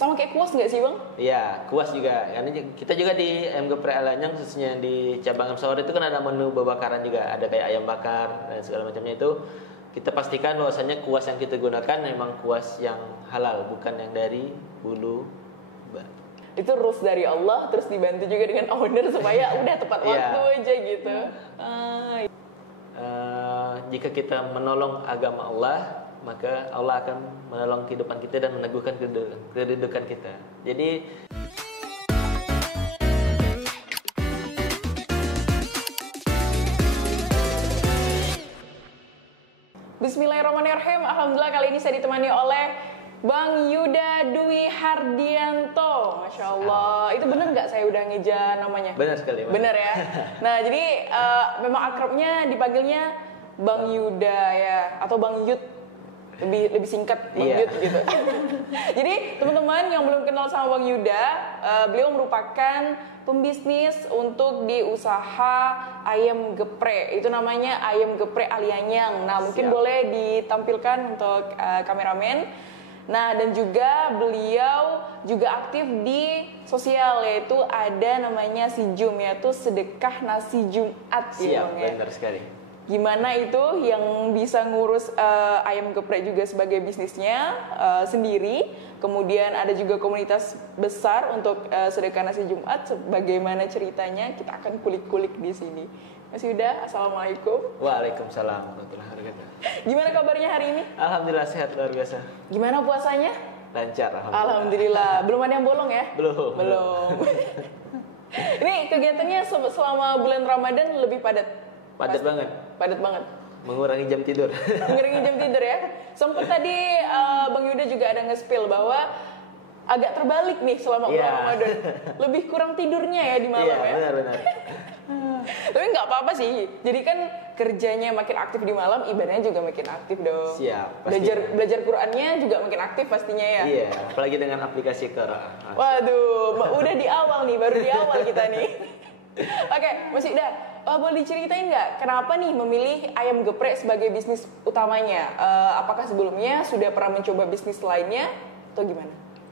Sama kayak kuas nggak sih bang? Iya, kuas juga. Karena kita juga di ayam geprek Alanyang, khususnya di cabang Sawar itu kan ada menu bebakaran juga, ada kayak ayam bakar dan segala macamnya itu. Kita pastikan bahwasannya kuas yang kita gunakan memang kuas yang halal, bukan yang dari bulu. Itu rules dari Allah, terus dibantu juga dengan owner supaya udah tepat waktu aja gitu. Jika kita menolong agama Allah, maka Allah akan menolong kehidupan kita dan meneguhkan kedudukan kita. Jadi Bismillahirrahmanirrahim. Alhamdulillah kali ini saya ditemani oleh Bang Yuda Dwi Hardianto. Masya Allah. Itu bener nggak saya udah ngeja namanya? Benar sekali. Bener ya. Nah jadi memang akrabnya dipanggilnya Bang Yuda ya, atau Bang Yud. Lebih singkat Bang Yud gitu. Jadi teman-teman yang belum kenal sama Bang Yuda, beliau merupakan pembisnis untuk di usaha ayam geprek. Itu namanya ayam geprek Alanyang. Nah mungkin boleh ditampilkan untuk kameramen. Nah dan juga beliau juga aktif di sosial, yaitu ada namanya Sijum, yaitu sedekah nasi Jumat. Siap, benar sekali. Gimana itu yang bisa ngurus ayam geprek juga sebagai bisnisnya sendiri. Kemudian ada juga komunitas besar untuk sedekah nasi Jumat. Bagaimana ceritanya kita akan kulik-kulik di sini. Mas Yuda, assalamualaikum. Waalaikumsalam warahmatullahi wabarakatuh. Gimana kabarnya hari ini? Alhamdulillah sehat luar biasa. Gimana puasanya? Lancar, alhamdulillah. Belum ada yang bolong ya? Belum. Ini kegiatannya selama bulan Ramadan lebih padat. Padat banget. Mengurangi jam tidur ya. Sempat tadi Bang Yuda juga ada nge-spill bahwa agak terbalik nih selama bulan Ramadan. Lebih kurang tidurnya ya di malam ya. Benar. Tapi nggak apa-apa sih. Jadi kan kerjanya makin aktif di malam, ibadahnya juga makin aktif dong. Siap. Belajar Qurannya juga makin aktif pastinya ya. Iya, apalagi dengan aplikasi Quran. Waduh, udah di awal nih, baru di awal kita nih. Oke, Mas Yuda, boleh diceritain nggak kenapa nih memilih ayam geprek sebagai bisnis utamanya? Apakah sebelumnya sudah pernah mencoba bisnis lainnya atau gimana?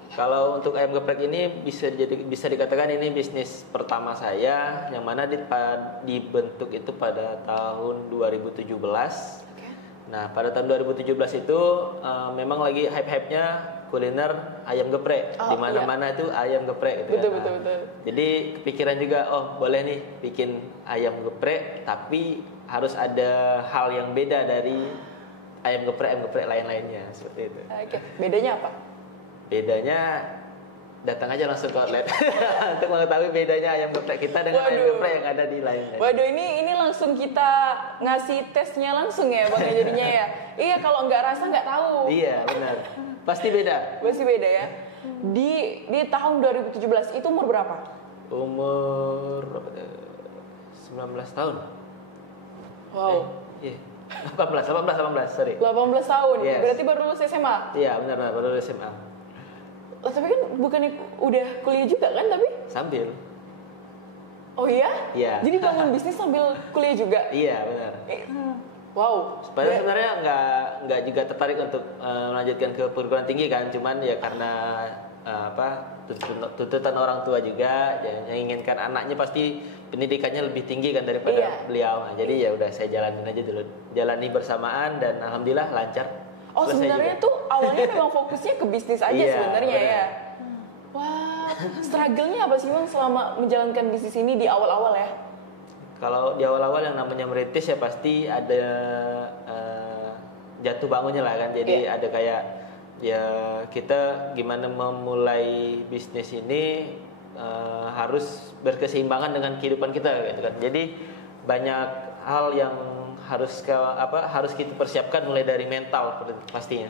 Kalau untuk ayam geprek ini bisa dikatakan ini bisnis pertama saya, yang mana dibentuk itu pada tahun 2017. Okay. Nah, pada tahun 2017 itu memang lagi hype-hype-nya kuliner ayam geprek. Di mana-mana itu ayam geprek gitu. Betul. Jadi kepikiran juga, boleh nih bikin ayam geprek, tapi harus ada hal yang beda dari ayam geprek lain-lainnya, seperti itu. Oke. Bedanya apa? Bedanya datang aja langsung ke outlet untuk mengetahui bedanya ayam geprek kita dengan ayam geprek yang ada di lainnya. Waduh, ini langsung kita ngasih tesnya langsung ya Bang jadinya ya. Iya, kalau nggak rasa nggak tahu. Iya, benar. Pasti beda ya. Di tahun 2017 itu umur berapa? Umur 19 tahun. Wow. 18, sorry. 18 tahun. Yes. Berarti baru lulus SMA? Iya, benar, baru lulus SMA. Tapi kan bukannya udah kuliah juga kan tapi? Sambil. Oh iya? Iya. Jadi bangun bisnis sambil kuliah juga? Iya, benar. Wow. Padahal sebenarnya nggak juga tertarik untuk melanjutkan ke perguruan tinggi kan, cuman ya karena tuntutan orang tua juga, yang inginkan anaknya pasti pendidikannya lebih tinggi kan daripada beliau. Nah, jadi ya udah saya jalanin aja dulu, jalani bersamaan dan alhamdulillah lancar. Oh sebenarnya tuh awalnya memang fokusnya ke bisnis aja sebenarnya ya. Wah, struggle-nya apa sih Bang selama menjalankan bisnis ini di awal-awal ya? Kalau di awal-awal yang namanya merintis ya pasti ada jatuh bangunnya lah kan. Jadi ada kayak ya kita gimana memulai bisnis ini harus berkeseimbangan dengan kehidupan kita gitu kan. Jadi banyak hal yang harus kita persiapkan mulai dari mental pastinya.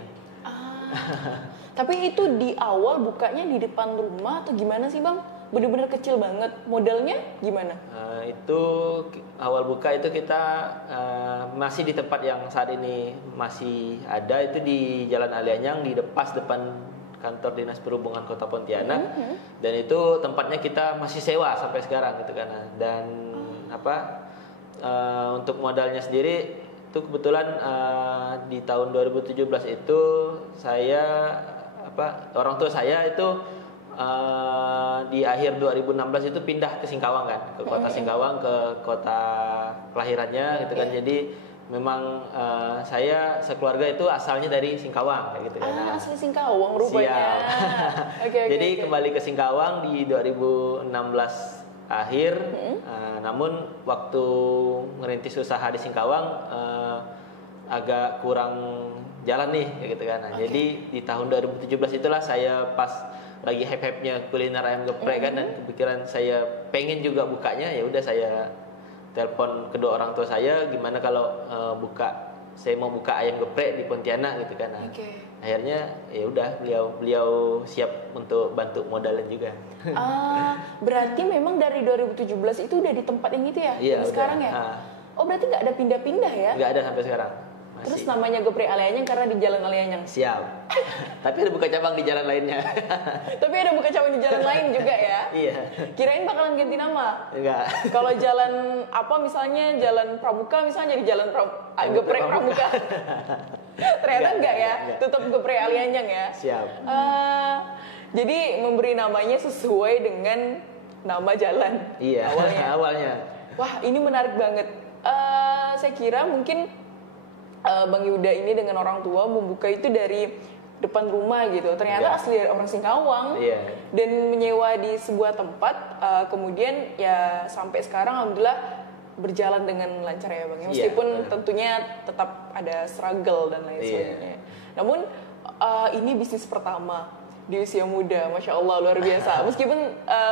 Tapi itu di awal bukanya di depan rumah atau gimana sih Bang? Bener-bener kecil banget. Modalnya gimana? Itu awal buka itu kita masih di tempat yang saat ini masih ada, itu di Jalan Alanyang di pas depan kantor Dinas Perhubungan Kota Pontianak. Dan itu tempatnya kita masih sewa sampai sekarang gitu kan. Dan untuk modalnya sendiri itu kebetulan di tahun 2017 itu saya orang tua saya itu di akhir 2016 itu pindah ke Singkawang kan, ke kota Singkawang, ke kota kelahirannya gitu kan. Jadi memang saya sekeluarga itu asalnya dari Singkawang kayak gitu kan. Asli Singkawang rupanya. Siap. Jadi kembali ke Singkawang di 2016 akhir. Namun waktu ngerintis usaha di Singkawang agak kurang jalan nih kayak gitu kan. Jadi di tahun 2017 itulah saya pas lagi hype-hype-nya kuliner ayam geprek kan, dan kepikiran saya pengen juga bukanya. Ya udah saya telepon kedua orang tua saya, gimana kalau saya mau buka ayam geprek di Pontianak gitu kan. Akhirnya ya udah beliau siap untuk bantu modalnya juga. Berarti memang dari 2017 itu udah di tempat yang itu ya? Iya, sekarang ya? Oh berarti nggak ada pindah-pindah ya? Nggak ada sampai sekarang. Masih. Terus namanya Geprek Alianyang karena di Jalan Alianyang. Siap. Tapi ada buka cabang di jalan lainnya. Tapi ada buka cabang di jalan lain juga ya? Iya. Kirain bakalan ganti nama. Enggak. Kalau jalan apa misalnya Jalan Pramuka misalnya jadi Jalan Geprek Pramuka. Ternyata enggak ya? Tetap Geprek Alianyang ya? Siap. Jadi memberi namanya sesuai dengan nama jalan. Iya. Awalnya. Wah ini menarik banget. Saya kira mungkin Bang Yuda ini dengan orang tua membuka itu dari depan rumah gitu. Ternyata asli dari orang Singkawang. Dan menyewa di sebuah tempat. Kemudian ya sampai sekarang alhamdulillah berjalan dengan lancar ya Bang. Meskipun tentunya tetap ada struggle dan lain sebagainya. Namun ini bisnis pertama di usia muda, Masya Allah luar biasa. Meskipun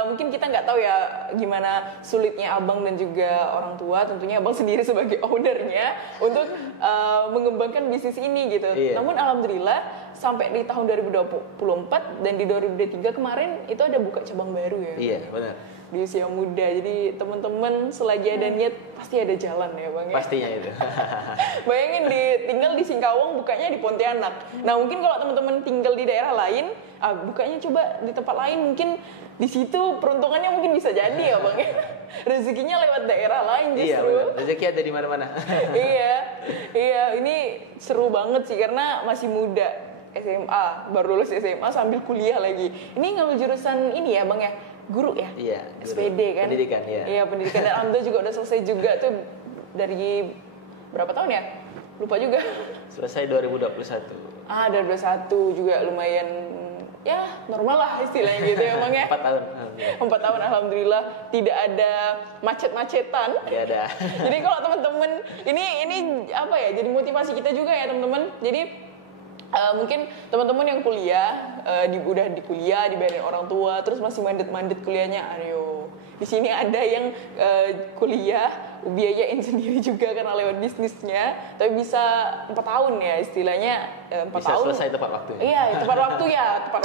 mungkin kita nggak tahu ya gimana sulitnya abang dan juga orang tua, tentunya abang sendiri sebagai ownernya untuk mengembangkan bisnis ini gitu. Namun alhamdulillah sampai di tahun 2024 dan di 2023 kemarin itu ada buka cabang baru ya. Iya benar. Di usia muda, jadi teman-teman selagi ada niat pasti ada jalan ya Bang ya. Pastinya itu. Bayangin tinggal di Singkawang bukanya di Pontianak. Nah mungkin kalau teman-teman tinggal di daerah lain, bukanya coba di tempat lain, mungkin di situ peruntungannya mungkin bisa jadi ya Bang ya. Rezekinya lewat daerah lain justru. Iya, rezeki ada di mana-mana. iya, ini seru banget sih karena masih muda, SMA, baru lulus SMA sambil kuliah lagi. Ini ngambil jurusan ini ya Bang ya, guru ya? Iya, SPD kan? Pendidikan, ya. Iya, pendidikan, dan alhamdulillah juga udah selesai juga tuh dari berapa tahun ya? Lupa juga. Selesai 2021. 2021 juga lumayan ya normal lah istilahnya gitu ya Bang ya. 4 tahun. 4 tahun alhamdulillah tidak ada macet-macetan. Tidak ada. Jadi kalau teman-teman ini apa ya? Jadi motivasi kita juga ya teman-teman. Jadi mungkin teman-teman yang kuliah udah di kuliah dibayarin orang tua terus masih mandet kuliahnya, ayo di sini ada yang kuliah biayain sendiri juga karena lewat bisnisnya, tapi bisa 4 tahun ya istilahnya 4 bisa tahun selesai tepat waktu. Iya tepat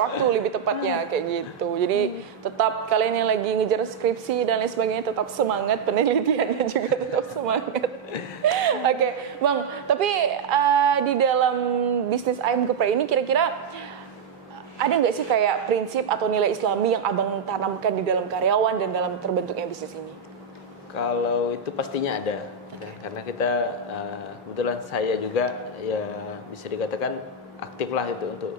waktu lebih tepatnya kayak gitu. Jadi tetap kalian yang lagi ngejar skripsi dan lain sebagainya tetap semangat, penelitiannya juga tetap semangat. Oke, Bang, tapi di dalam bisnis ayam geprek ini kira-kira ada nggak sih kayak prinsip atau nilai Islami yang abang tanamkan di dalam karyawan dan dalam terbentuknya bisnis ini? Kalau itu pastinya ada. Karena kita kebetulan saya juga ya bisa dikatakan aktif lah itu untuk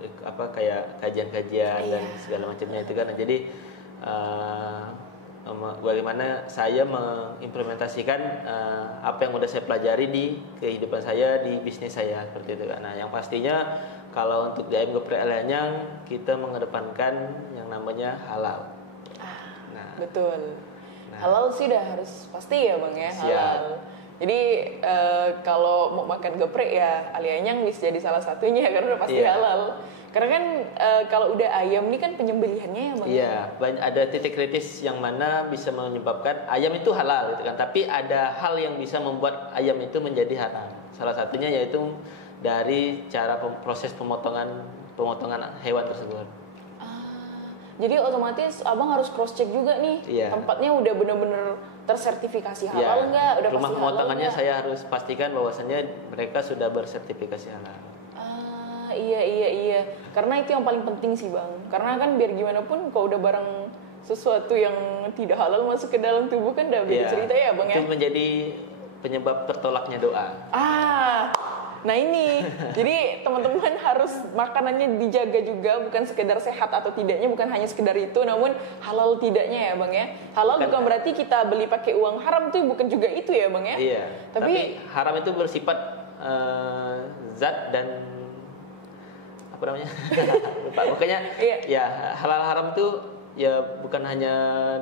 kayak kajian-kajian dan segala macamnya itu kan. Jadi bagaimana saya mengimplementasikan apa yang udah saya pelajari di kehidupan saya, di bisnis saya seperti itu kan. Nah, yang pastinya kalau untuk di ayam geprek Alianyang kita mengedepankan yang namanya halal. Betul. Halal sih udah harus pasti ya Bang ya, halal. Jadi kalau mau makan geprek ya Alianyang bisa jadi salah satunya karena udah pasti halal. Karena kan kalau udah ayam ini kan penyembelihannya ya Bang. Iya, ada titik kritis yang mana bisa menyebabkan ayam itu halal gitu kan. Tapi ada hal yang bisa membuat ayam itu menjadi haram. Salah satunya yaitu dari cara proses pemotongan hewan tersebut. Jadi otomatis abang harus cross check juga nih, tempatnya udah bener-bener tersertifikasi halal nggak? Udah rumah pasti pemotongannya saya harus pastikan bahwasannya mereka sudah bersertifikasi halal. Iya. Karena itu yang paling penting sih Bang. Karena kan biar gimana pun kalau udah barang sesuatu yang tidak halal masuk ke dalam tubuh kan udah beda cerita ya Bang ya. Itu menjadi penyebab tertolaknya doa. Nah ini, jadi teman-teman harus makanannya dijaga juga, bukan sekedar sehat atau tidaknya, bukan hanya sekedar itu, namun halal tidaknya ya bang ya. Halal bukan berarti kita beli pakai uang haram tuh, bukan juga itu ya bang ya. Iya. Tapi haram itu bersifat zat dan apa namanya? Lupa. Makanya ya halal haram itu ya bukan hanya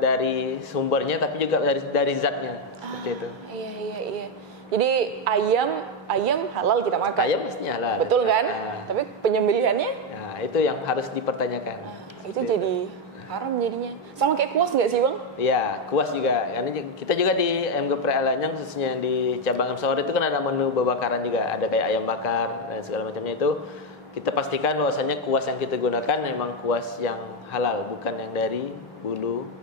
dari sumbernya, tapi juga dari zatnya seperti itu. Iya. Jadi ayam halal kita makan. Ayam pastinya halal. Betul kan? Tapi penyembelihannya? Nah, itu yang harus dipertanyakan. Itu jadi haram jadinya. Sama kayak kuas nggak sih bang? Iya, kuas juga. Karena kita juga di ayam geprek Alanyang, khususnya di cabang Sawar itu kan ada menu bakaran juga. Ada kayak ayam bakar dan segala macamnya itu. Kita pastikan bahwasanya kuas yang kita gunakan memang kuas yang halal, bukan yang dari bulu.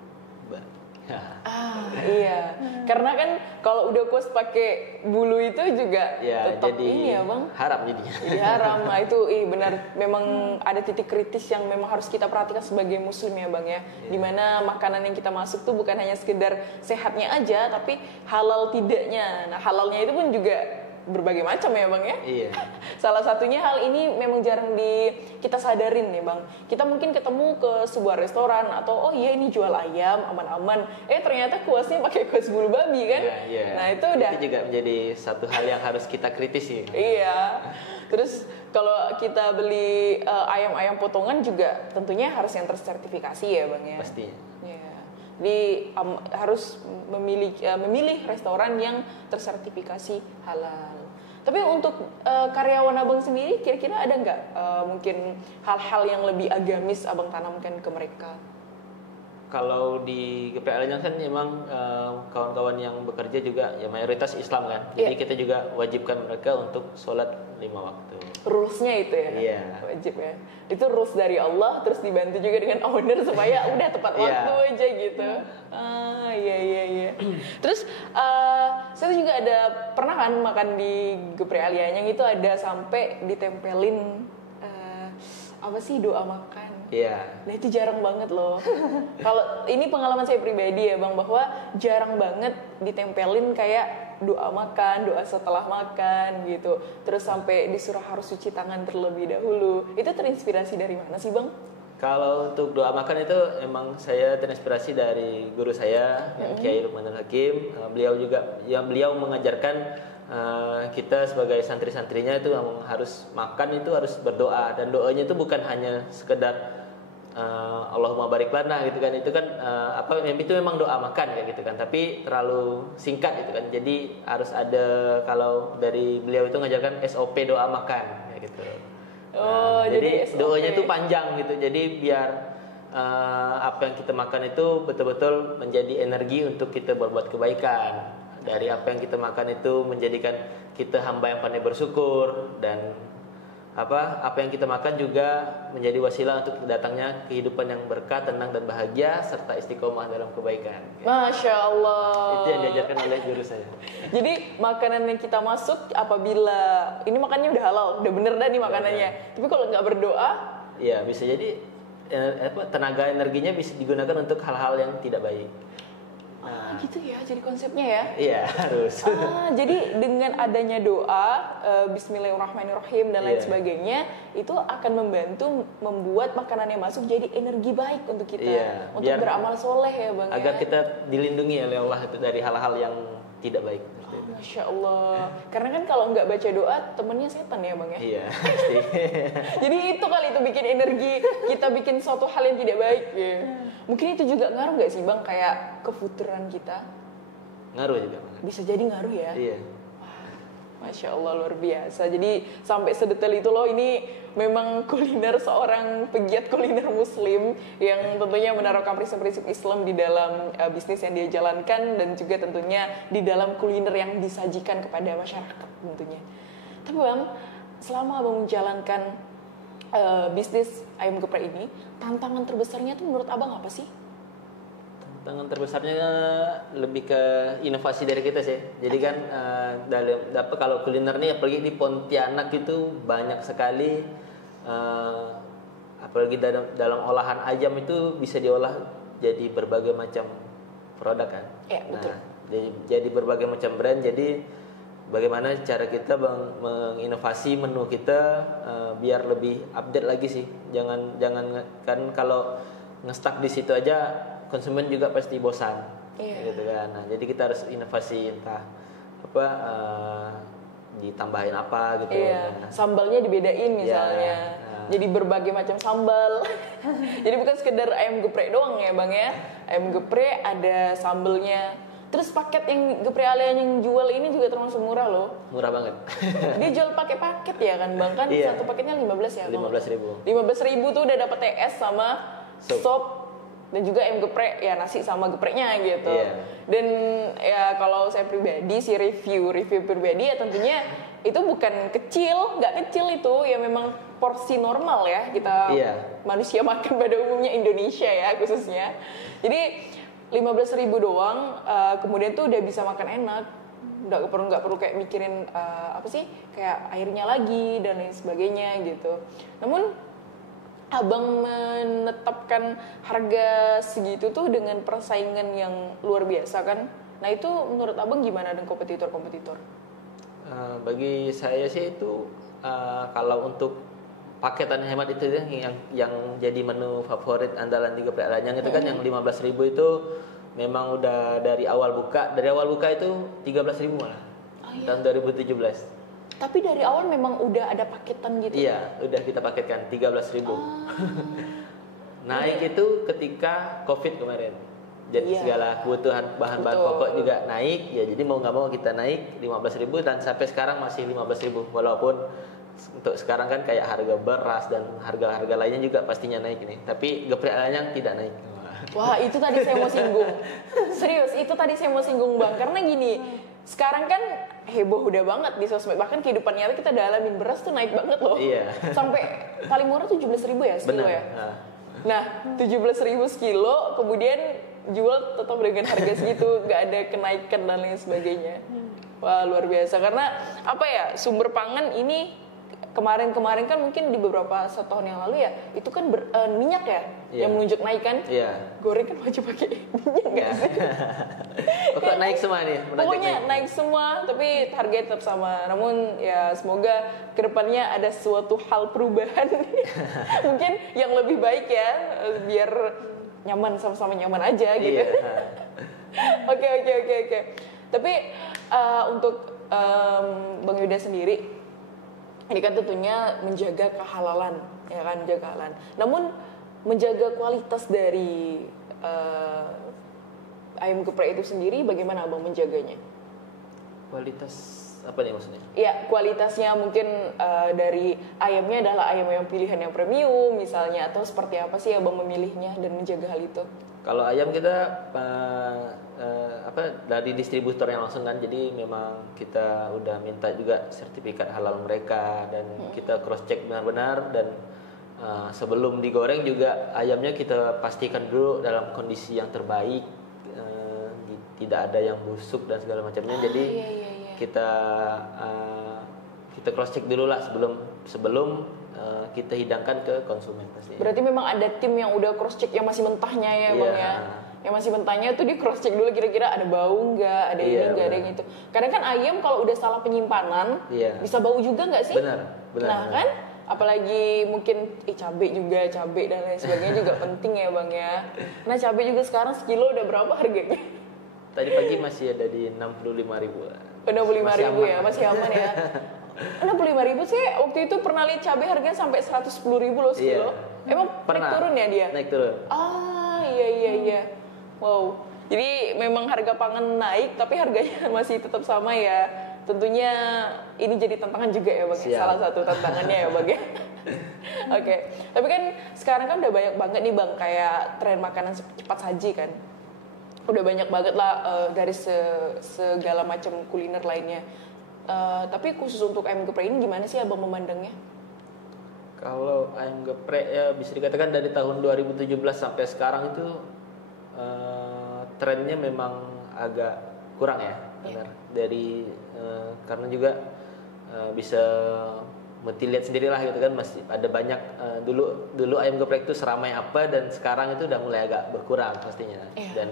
Iya, karena kan kalau udah kuas pakai bulu itu juga tetap jadi ini ya bang, haram jadinya. Jadi haram. Nah itu benar, memang ada titik kritis yang memang harus kita perhatikan sebagai muslim ya bang ya. Dimana makanan yang kita masuk tuh bukan hanya sekedar sehatnya aja, tapi halal tidaknya. Nah halalnya itu pun juga berbagai macam ya bang ya. Iya. Salah satunya hal ini memang jarang kita sadarin nih bang. Kita mungkin ketemu ke sebuah restoran atau ini jual ayam aman-aman. Ternyata kuasnya pakai kuas bulu babi kan. Iya. Nah itu udah. Itu juga menjadi satu hal yang harus kita kritisi. Iya. Terus kalau kita beli ayam-ayam potongan juga tentunya harus yang tersertifikasi ya bang ya. Pastinya. Iya. Jadi harus memilih restoran yang tersertifikasi halal. Tapi untuk karyawan abang sendiri, kira-kira ada nggak mungkin hal-hal yang lebih agamis abang tanamkan ke mereka? Kalau di Geprek Alanyang kan memang kawan-kawan yang bekerja juga ya mayoritas Islam kan. Jadi kita juga wajibkan mereka untuk sholat 5 waktu. Rules-nya itu ya? Iya. Wajib ya. Itu rules dari Allah, terus dibantu juga dengan owner supaya udah tepat waktu aja gitu. Iya. Terus saya juga ada pernah kan makan di Geprek Alanyang itu ada sampai ditempelin apa sih doa makan. Iya. Nah itu jarang banget loh. Kalau ini pengalaman saya pribadi ya bang, bahwa jarang banget ditempelin kayak doa makan, doa setelah makan gitu. Terus sampai disuruh harus cuci tangan terlebih dahulu. Itu terinspirasi dari mana sih bang? Kalau untuk doa makan itu emang saya terinspirasi dari guru saya yang Kiai Lukmanul Hakim. Beliau mengajarkan kita sebagai santri-santrinya itu harus makan itu harus berdoa, dan doanya itu bukan hanya sekedar Allahumma barik lana gitu kan, itu kan itu memang doa makan kayak gitu kan, tapi terlalu singkat gitu kan. Jadi harus ada, kalau dari beliau itu ngajarkan SOP doa makan kayak gitu. Jadi doanya itu panjang gitu. Jadi biar apa yang kita makan itu betul-betul menjadi energi untuk kita berbuat kebaikan. Dari apa yang kita makan itu menjadikan kita hamba yang pandai bersyukur, dan apa yang kita makan juga menjadi wasilah untuk datangnya kehidupan yang berkah, tenang dan bahagia serta istiqomah dalam kebaikan. Masya Allah. Itu yang diajarkan oleh guru saya. Jadi makanan yang kita masuk, apabila ini makannya udah halal, udah bener dah nih makanannya. Tapi kalau nggak berdoa, ya bisa jadi tenaga energinya bisa digunakan untuk hal-hal yang tidak baik. Gitu ya, jadi konsepnya ya? Iya, harus. Jadi dengan adanya doa, Bismillahirrahmanirrahim dan lain sebagainya, itu akan membantu membuat makanan yang masuk jadi energi baik untuk kita, untuk beramal soleh ya bang. Agar kita dilindungi oleh Allah itu dari hal-hal yang tidak baik. Masya Allah. Karena kan kalau nggak baca doa, temennya setan ya bang ya? Iya, pasti. Jadi itu kali itu bikin energi, kita bikin suatu hal yang tidak baik ya. Mungkin itu juga ngaruh nggak sih bang, kayak kefuturan kita? Ngaruh juga. Bisa jadi ngaruh ya? Iya. Masya Allah, luar biasa. Jadi sampai sedetail itu loh, ini memang kuliner seorang pegiat kuliner muslim yang tentunya menaruhkan prinsip-prinsip Islam di dalam bisnis yang dia jalankan, dan juga tentunya di dalam kuliner yang disajikan kepada masyarakat tentunya. Tapi bang, selama abang menjalankan bisnis ayam geprek ini, tantangan terbesarnya tuh menurut abang apa sih? Tantangan terbesarnya lebih ke inovasi dari kita sih. Jadi kan kalau kuliner nih, apalagi di Pontianak itu banyak sekali, apalagi dalam olahan ayam itu bisa diolah jadi berbagai macam produk kan. Iya, betul. Jadi berbagai macam brand. Jadi bagaimana cara kita menginovasi menu kita biar lebih update lagi sih. Jangan kan kalau nge-stuck di situ aja konsumen juga pasti bosan. Gitu kan. Nah, jadi kita harus inovasi entah apa ditambahin apa gitu. Nah, sambalnya dibedain misalnya. Jadi berbagai macam sambal. Jadi bukan sekedar ayam geprek doang ya Bang ya. Ayam geprek ada sambelnya. Terus paket yang geprek Alian yang jual ini juga termasuk murah loh. Murah banget. Dia jual pakai paket ya kan Bang? Kan satu paketnya 15 ya? 15.000. 15.000 tuh udah dapat TS sama sop dan juga ayam geprek ya, nasi sama gepreknya gitu. Dan ya kalau saya pribadi sih review pribadi ya tentunya itu bukan kecil, nggak kecil itu ya, memang porsi normal ya kita manusia makan pada umumnya Indonesia ya khususnya. Jadi 15.000 doang, kemudian tuh udah bisa makan enak, nggak perlu kayak mikirin apa sih kayak airnya lagi dan lain sebagainya gitu. Namun Abang menetapkan harga segitu tuh dengan persaingan yang luar biasa kan. Nah itu menurut Abang gimana dengan kompetitor-kompetitor? Bagi saya sih itu kalau untuk paketan hemat itu yang jadi menu favorit andalan di Geprek Lanyang itu kan yang 15.000 itu memang udah dari awal buka itu 13.000 malah tahun 2017. Tapi dari awal memang udah ada paketan gitu? Iya, udah kita paketkan 13.000. Naik itu ketika COVID kemarin. Jadi segala kebutuhan bahan-bahan pokok juga naik, ya jadi mau nggak mau kita naik 15.000 dan sampai sekarang masih 15.000 walaupun untuk sekarang kan kayak harga beras dan harga-harga lainnya juga pastinya naik nih. Tapi Geprek Lanyang tidak naik. Wah, itu tadi saya mau singgung. Serius, itu tadi saya mau singgung Bang. Karena gini, sekarang kan heboh udah banget di sosmed. Bahkan kehidupan nyata kita dalamin, beras tuh naik banget loh. Sampai paling murah 17.000 ya sekilo. Bener. Ya. Nah, 17.000 sekilo, kemudian jual tetap dengan harga segitu, nggak ada kenaikan dan lain sebagainya. Wah, luar biasa. Karena apa ya, sumber pangan ini kemarin kan mungkin di beberapa setahun yang lalu ya, itu kan minyak ya yang menunjuk naik kan. Goreng kan wajib pakai minyak nggak sih? Pokoknya naik semua nih. Pokoknya naik semua, tapi harganya tetap sama. Namun ya semoga kedepannya ada suatu hal perubahan mungkin yang lebih baik ya, biar nyaman, sama-sama nyaman aja gitu. Oke. Tapi untuk Bang Yuda sendiri, ini kan tentunya menjaga kehalalan, ya kan, menjaga kehalalan. Namun menjaga kualitas dari ayam geprek itu sendiri, bagaimana Abang menjaganya? Kualitas apa nih maksudnya? Ya, kualitasnya mungkin dari ayamnya adalah ayam yang pilihan yang premium misalnya, atau seperti apa sih Abang memilihnya dan menjaga hal itu? Kalau ayam kita dari distributor yang langsung kan, jadi memang kita udah minta juga sertifikat halal mereka dan kita cross check benar-benar, dan sebelum digoreng juga ayamnya kita pastikan dulu dalam kondisi yang terbaik, tidak ada yang busuk dan segala macamnya. Jadi kita cross check dulu lah sebelum kita hidangkan ke konsumen pasti. Berarti memang ada tim yang udah cross check yang masih mentahnya ya Bang ya. Yang masih mentahnya tuh di cross check dulu kira-kira ada bau nggak, ada ini nggak, ada yang itu. Karena kan ayam kalau udah salah penyimpanan bisa bau juga nggak sih? Benar. Nah kan, apalagi mungkin cabai dan lain sebagainya juga penting ya Bang ya. Nah cabai juga sekarang sekilo udah berapa harganya? Tadi pagi masih ada di 65.000 lah. 65.000 ya, masih aman ya. 65.000 sih waktu itu pernah lihat cabai harganya sampai 110.000 loh sekilo. Emang naik turun ya dia? Naik turun. Iya. Wow. Jadi memang harga pangan naik tapi harganya masih tetap sama ya. Tentunya ini jadi tantangan juga ya Bang. Salah satu tantangannya ya Bang ya. Oke. Tapi kan sekarang kan udah banyak banget nih Bang kayak tren makanan cepat saji kan. Udah banyak banget lah dari segala macam kuliner lainnya. Tapi khusus untuk ayam geprek ini gimana sih Abang memandangnya? Kalau ayam geprek ya bisa dikatakan dari tahun 2017 sampai sekarang itu trennya memang agak kurang ya, benar. Karena juga bisa lihat sendirilah gitu kan, masih ada banyak dulu ayam geprek itu seramai apa dan sekarang itu udah mulai agak berkurang pastinya. Dan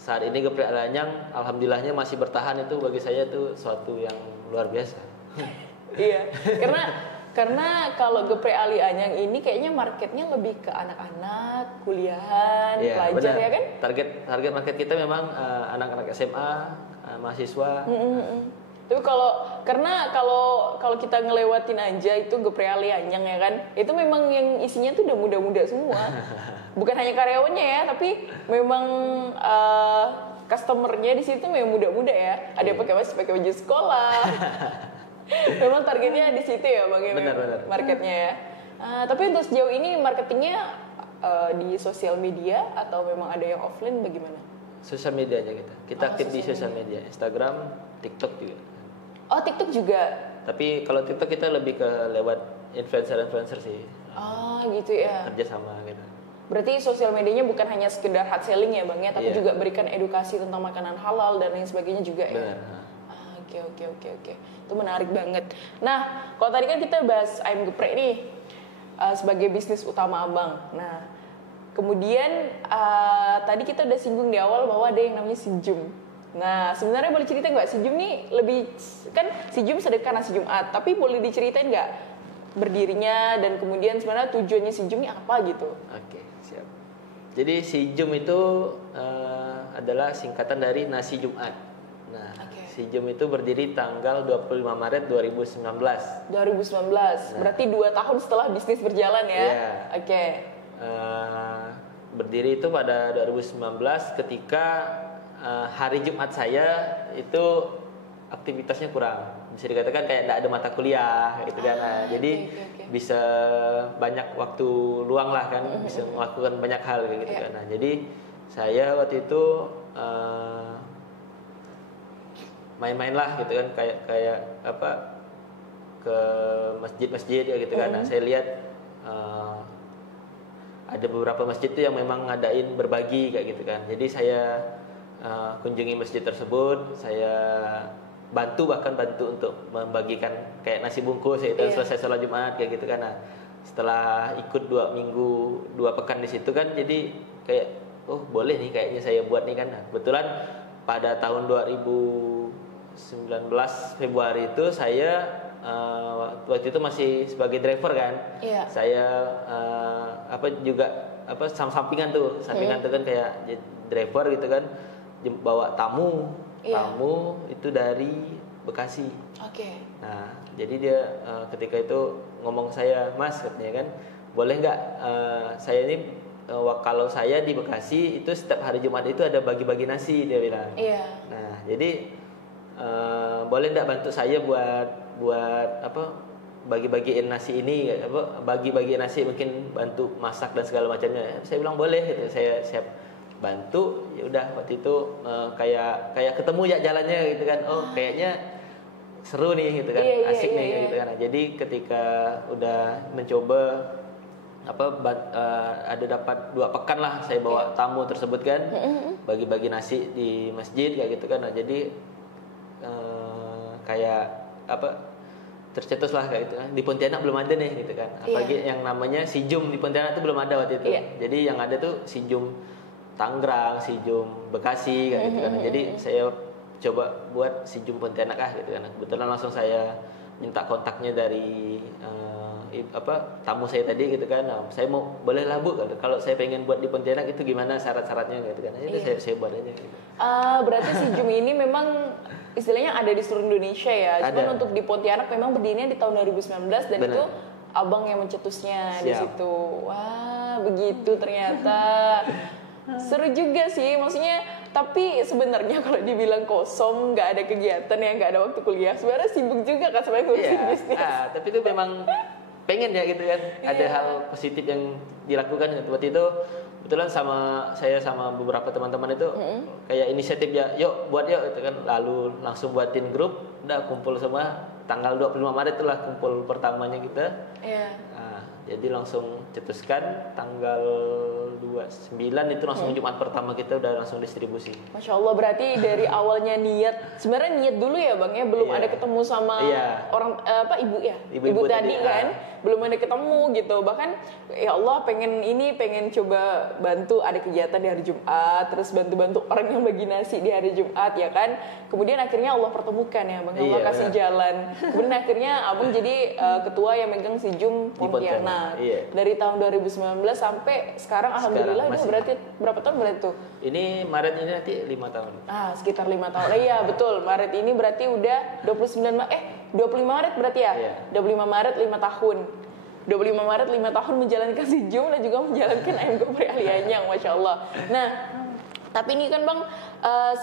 saat ini Geprek Alanyang alhamdulillahnya masih bertahan, itu bagi saya tuh suatu yang luar biasa. Iya, karena kalau Geprek Ali Anyang ini kayaknya marketnya lebih ke anak-anak, kuliahan, pelajar benar. ya kan? Target market kita memang anak-anak SMA, mahasiswa. Tapi kalau kita ngelewatin aja itu Geprek Ali Anyang ya kan, itu memang yang isinya tuh udah muda-muda semua. Bukan hanya karyawannya ya, tapi memang customernya di situ memang muda-muda ya. Ada yang pakai baju sekolah. Memang targetnya di situ ya bang ya, benar. marketnya ya. Tapi untuk sejauh ini marketingnya di sosial media atau memang ada yang offline bagaimana? Sosial media aja kita aktif di sosial media, Instagram, TikTok juga. Oh TikTok juga. Tapi kalau TikTok kita lebih ke lewat influencer sih. Oh gitu ya. Kerja sama gitu. Berarti sosial medianya bukan hanya sekedar hard selling ya bang ya, tapi juga berikan edukasi tentang makanan halal dan lain sebagainya juga ya. Benar. Oke. Itu menarik banget. Nah, kalau tadi kan kita bahas ayam geprek nih sebagai bisnis utama abang. Nah, kemudian tadi kita udah singgung di awal bahwa ada yang namanya Sijum. Nah, sebenarnya boleh cerita nggak Sijum nih lebih kan Sijum sedekah nasi Jumat, tapi boleh diceritain nggak berdirinya dan kemudian sebenarnya tujuannya Sijum ini apa gitu? Oke, siap. Jadi Sijum itu adalah singkatan dari nasi Jumat. Nah, Sijum itu berdiri tanggal 25 Maret 2019. 2019, berarti 2 tahun setelah bisnis berjalan ya? Iya. Oke. Berdiri itu pada 2019 ketika hari Jumat saya itu aktivitasnya kurang. Bisa dikatakan kayak tidak ada mata kuliah gitu kan. Nah, jadi bisa banyak waktu luang lah kan, bisa melakukan banyak hal gitu kan. Nah, jadi saya waktu itu main-main lah gitu kan, kayak apa ke masjid-masjid ya gitu kan. Nah, saya lihat ada beberapa masjid tuh yang memang ngadain berbagi kayak gitu kan. Jadi saya kunjungi masjid tersebut, saya bantu untuk membagikan kayak nasi bungkus itu selesai sholat Jumat kayak gitu kan. Nah, setelah ikut 2 minggu 2 pekan di situ kan, jadi kayak oh boleh nih kayaknya saya buat nih kan. Nah, kebetulan pada tahun 2019 Februari itu saya waktu itu masih sebagai driver kan. Saya sampingan tuh kan kayak driver gitu kan, bawa tamu itu dari Bekasi. Nah, jadi dia ketika itu ngomong saya, Mas katanya kan, boleh nggak saya ini kalau saya di Bekasi itu setiap hari Jumat itu ada bagi-bagi nasi, dia bilang. Nah, jadi boleh nggak bantu saya buat apa bagi-bagiin nasi ini, bagi-bagi nasi, mungkin bantu masak dan segala macamnya. Saya bilang boleh gitu, saya siap bantu. Ya udah waktu itu kayak ketemu ya jalannya gitu kan. Oh kayaknya seru nih gitu kan, asik nih gitu kan. Nah, jadi ketika udah mencoba ada dapat 2 pekan lah saya bawa tamu tersebut kan, bagi-bagi nasi di masjid kayak gitu kan. Nah, jadi kayak tercetus lah kayak gitu kan. Di Pontianak belum ada nih gitu kan. Apalagi yang namanya Sijum di Pontianak itu belum ada waktu itu. Jadi yang ada tuh Sijum Tangerang, Sijum Bekasi kayak gitu kan. Jadi saya coba buat Sijum Pontianak gitu kan. Kebetulan langsung saya minta kontaknya dari tamu saya tadi gitu kan. Nah, saya mau boleh lah Bu kalau saya pengen buat di Pontianak itu gimana syarat-syaratnya gitu kan. Jadi saya buat aja gitu. Berarti Sijum ini memang istilahnya ada di seluruh Indonesia ya. Cuman untuk di Pontianak memang berdirinya di tahun 2019 dan itu abang yang mencetusnya di situ. Wah, begitu ternyata. Seru juga sih, maksudnya. Tapi sebenarnya kalau dibilang kosong, nggak ada kegiatan ya, nggak ada waktu kuliah, sebenarnya sibuk juga kan sebenarnya ngurusin bisnis. Tapi itu memang pengen ya gitu kan, ada hal positif yang dilakukan. Waktu itu kebetulan saya sama beberapa teman-teman itu kayak inisiatif ya, yuk buat yuk gitu kan. Lalu langsung buatin grup, udah kumpul semua. Tanggal 25 Maret itulah kumpul pertamanya kita. Nah, jadi langsung cetuskan tanggal 29 itu langsung Jumat pertama kita udah langsung distribusi. Masya Allah, berarti dari awalnya sebenarnya niat dulu ya Bang ya, belum ada ketemu sama orang ibu ya, ibu tadi kan. belum ada ketemu gitu. Bahkan ya Allah pengen coba bantu ada kegiatan di hari Jumat, terus bantu-bantu orang yang bagi nasi di hari Jumat ya kan. Kemudian akhirnya Allah pertemukan ya Bang, Allah kasih jalan. Kemudian akhirnya Abang jadi ketua yang megang SIJUM Pontianak. Dari tahun 2019 sampai sekarang alhamdulillah ini berarti berapa tahun berarti tuh? Ini Maret ini nanti 5 tahun. Sekitar 5 tahun. Iya betul, Maret ini berarti udah 25 Maret berarti ya? 25 Maret 5 tahun. 25 Maret 5 tahun menjalankan SIJUM dan juga menjalankan AMG Prialianyang, Masya Allah. Nah, tapi ini kan Bang,